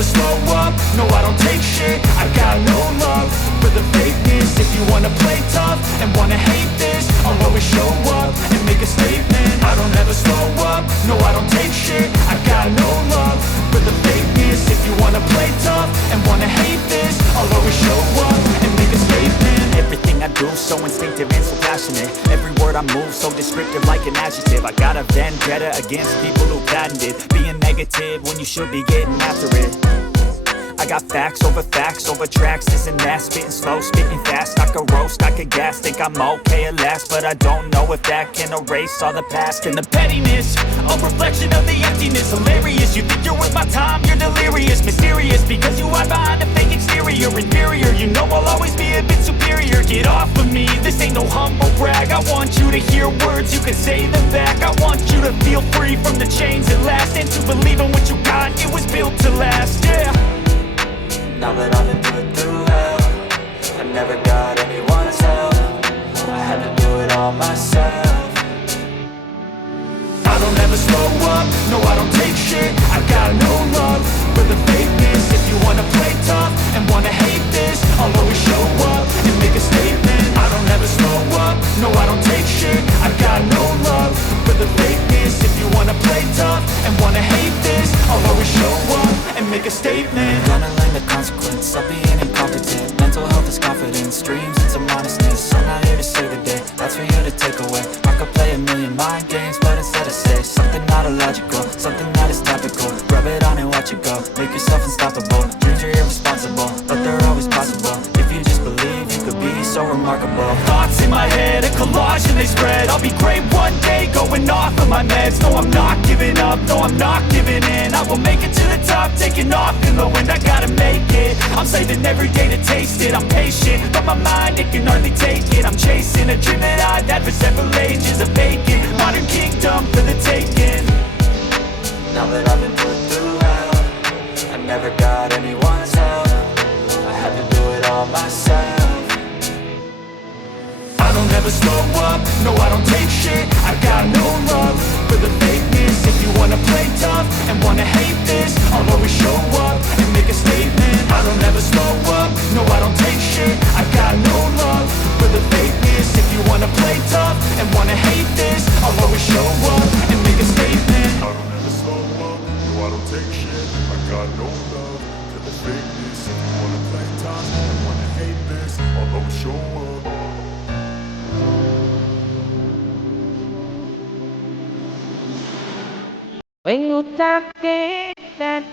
never slow up, no I don't take shit. I got no love for the fakeness. If you wanna play tough and wanna hate this, I'll always show up and make a statement. I don't ever slow up, no I don't take shit. I got no love for the fakeness. If you wanna play tough and wanna hate this, I'll always show up and make a statement. Everything I do so instinctive and so passionate. Every word I move so descriptive like an adjective. I got a vendetta against people who patented being negative when you should be getting after it. I got facts over tracks, this and that. Spitting slow, spitting fast, I could roast, I could gas. Think I'm okay at last, but I don't know if that can erase all the past. And the pettiness, a reflection of the emptiness. Hilarious, you think you're worth my time, you're delirious. Mysterious, because you hide behind a fake exterior. Inferior, you know I'll always be a bit superior. Get off of me, this ain't no humble brag. I want you to hear words, you can say them back. I want you to feel free from the chains at last, and to believe in what you got, it was built to last, yeah. Now that I've been put through hell, I never got anyone's help. I had to do it all myself. I don't ever slow up, no I don't take shit. I got no love for the fakeness. If you wanna play tough and wanna hate this, I'll always show up and make a statement. I don't ever slow up, no I don't take shit. I got no love for the fakeness. If you wanna play tough and wanna hate this, I'll always show up and make a statement. Gonna learn the consequence of being incompetent. Mental health is confidence, dreams and some honestness. I'm not here to save the day, that's for you to take away. I could play a million mind games, but instead I say something not illogical, something that is topical. Rub it on and watch it go, make yourself unstoppable. Dreams are irresponsible, but they're always possible. If you just believe, you could be so remarkable. Thoughts in my head, a collage and they spread. I'll be great one day, going off of my meds. No, I'm not giving up, no, I'm not giving in. I will make it to the top, taking off in the wind. I gotta make it, I'm saving every day to taste it. I'm patient, but my mind, it can hardly take it. I'm chasing a dream that I've had for several ages. A vacant, modern kingdom for the taking. Now that I've been put through hell, I never got anyone's help. I had to do it all myself. I don't ever slow up, no I don't take shit. I got no love for the fakeness. If you wanna play tough and wanna hate this, I'll always show up and make a statement. I don't ever slow up, no I don't take shit. I got no love for the fakeness. If you wanna play tough and wanna hate this, I'll always show up and make a statement. I don't ever slow up, no I don't take shit. I got no love for the fakeness. If you wanna play tough and wanna hate this, I'll always show up. When you talk that